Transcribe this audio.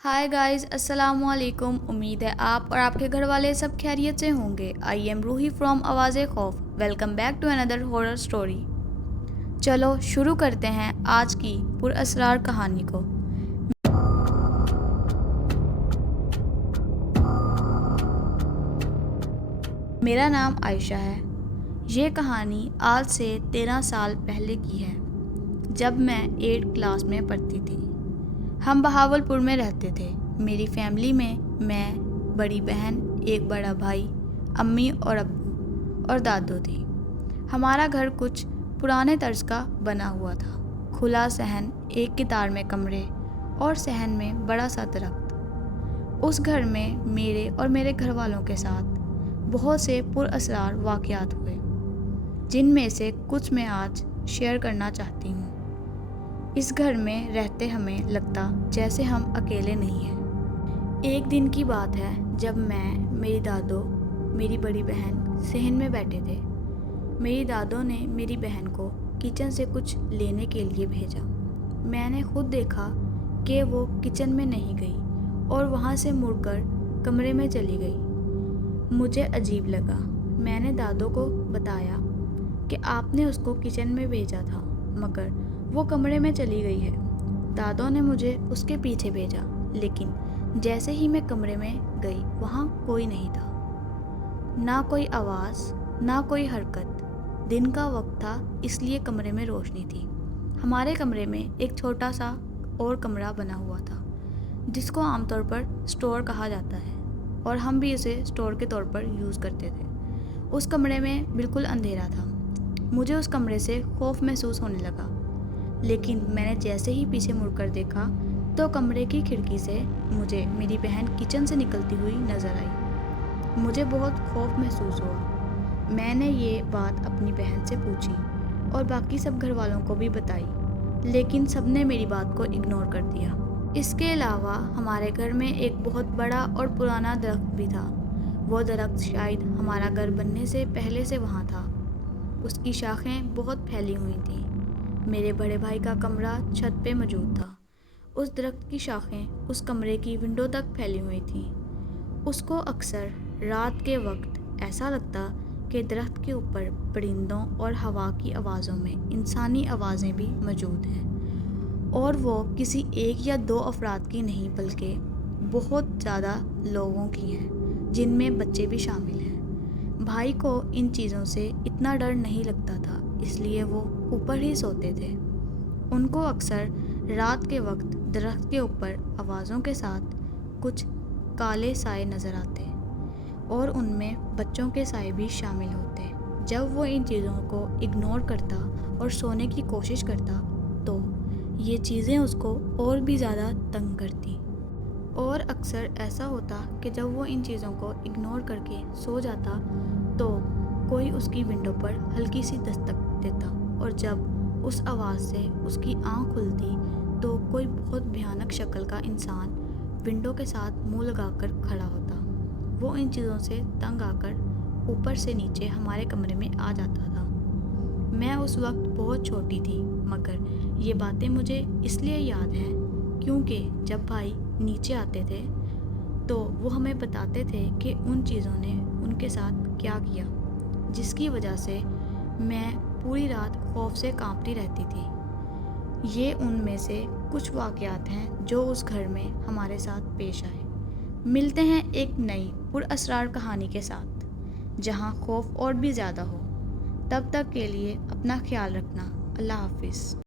Hi guys, अस्सलाम वालेकुम। उम्मीद है आप और आपके घर वाले सब खैरियत से होंगे। आई एम रूही फ्रॉम आवाज़े खौफ। Welcome back to another horror story. चलो शुरू करते हैं आज की पुरअसरार कहानी को। मेरा नाम आयशा है। ये कहानी आज से 13 साल पहले की है, जब मैं 8 क्लास में पढ़ती थी। हम बहावलपुर में रहते थे। मेरी फैमिली में मैं, बड़ी बहन, एक बड़ा भाई, अम्मी और अब्बू और दादू थी। हमारा घर कुछ पुराने तर्ज का बना हुआ था। खुला सहन, एक कितार में कमरे और सहन में बड़ा सा दरख्त। उस घर में मेरे और मेरे घर वालों के साथ बहुत से पुरअसरार वाक़यात हुए, जिनमें से कुछ मैं आज शेयर करना चाहती हूँ। इस घर में रहते हमें लगता जैसे हम अकेले नहीं हैं। एक दिन की बात है, जब मैं, मेरी दादो, मेरी बड़ी बहन सहन में बैठे थे। मेरी दादो ने मेरी बहन को किचन से कुछ लेने के लिए भेजा। मैंने खुद देखा कि वो किचन में नहीं गई और वहाँ से मुड़कर कमरे में चली गई। मुझे अजीब लगा। मैंने दादो को बताया कि आपने उसको किचन में भेजा था, मगर वो कमरे में चली गई है। दादो ने मुझे उसके पीछे भेजा, लेकिन जैसे ही मैं कमरे में गई, वहाँ कोई नहीं था। ना कोई आवाज़, ना कोई हरकत। दिन का वक्त था, इसलिए कमरे में रोशनी थी। हमारे कमरे में एक छोटा सा और कमरा बना हुआ था, जिसको आमतौर पर स्टोर कहा जाता है, और हम भी इसे स्टोर के तौर पर यूज़ करते थे। उस कमरे में बिल्कुल अंधेरा था। मुझे उस कमरे से खौफ महसूस होने लगा, लेकिन मैंने जैसे ही पीछे मुड़कर देखा तो कमरे की खिड़की से मुझे मेरी बहन किचन से निकलती हुई नज़र आई। मुझे बहुत खौफ महसूस हुआ। मैंने ये बात अपनी बहन से पूछी और बाकी सब घर वालों को भी बताई, लेकिन सबने मेरी बात को इग्नोर कर दिया। इसके अलावा हमारे घर में एक बहुत बड़ा और पुराना दरख्त भी था। वो दरख्त शायद हमारा घर बनने से पहले से वहाँ था। उसकी शाखें बहुत फैली हुई थीं। मेरे बड़े भाई का कमरा छत पे मौजूद था। उस दरख्त की शाखें उस कमरे की विंडो तक फैली हुई थीं। उसको अक्सर रात के वक्त ऐसा लगता कि दरख्त के ऊपर परिंदों और हवा की आवाज़ों में इंसानी आवाज़ें भी मौजूद हैं, और वो किसी एक या दो अफराद की नहीं, बल्कि बहुत ज़्यादा लोगों की हैं, जिनमें बच्चे भी शामिल हैं। भाई को इन चीज़ों से इतना डर नहीं लगता था, इसलिए वो ऊपर ही सोते थे। उनको अक्सर रात के वक्त दरख्त के ऊपर आवाज़ों के साथ कुछ काले साए नज़र आते, और उनमें बच्चों के साए भी शामिल होते। जब वो इन चीज़ों को इग्नोर करता और सोने की कोशिश करता, तो ये चीज़ें उसको और भी ज़्यादा तंग करती। और अक्सर ऐसा होता कि जब वो इन चीज़ों को इग्नोर करके सो जाता, तो कोई उसकी विंडो पर हल्की सी दस्तक देता, और जब उस आवाज़ से उसकी आँख खुलती तो कोई बहुत भयानक शक्ल का इंसान विंडो के साथ मुंह लगाकर खड़ा होता। वो इन चीज़ों से तंग आकर ऊपर से नीचे हमारे कमरे में आ जाता था। मैं उस वक्त बहुत छोटी थी, मगर ये बातें मुझे इसलिए याद हैं क्योंकि जब भाई नीचे आते थे तो वो हमें बताते थे कि उन चीज़ों ने उनके साथ क्या किया, जिसकी वजह से मैं पूरी रात खौफ से कांपती रहती थी। ये उनमें से कुछ वाक़यात हैं जो उस घर में हमारे साथ पेश आए। मिलते हैं एक नई पुरअसरार कहानी के साथ, जहां खौफ और भी ज़्यादा हो। तब तक के लिए अपना ख्याल रखना। अल्लाह हाफिज़।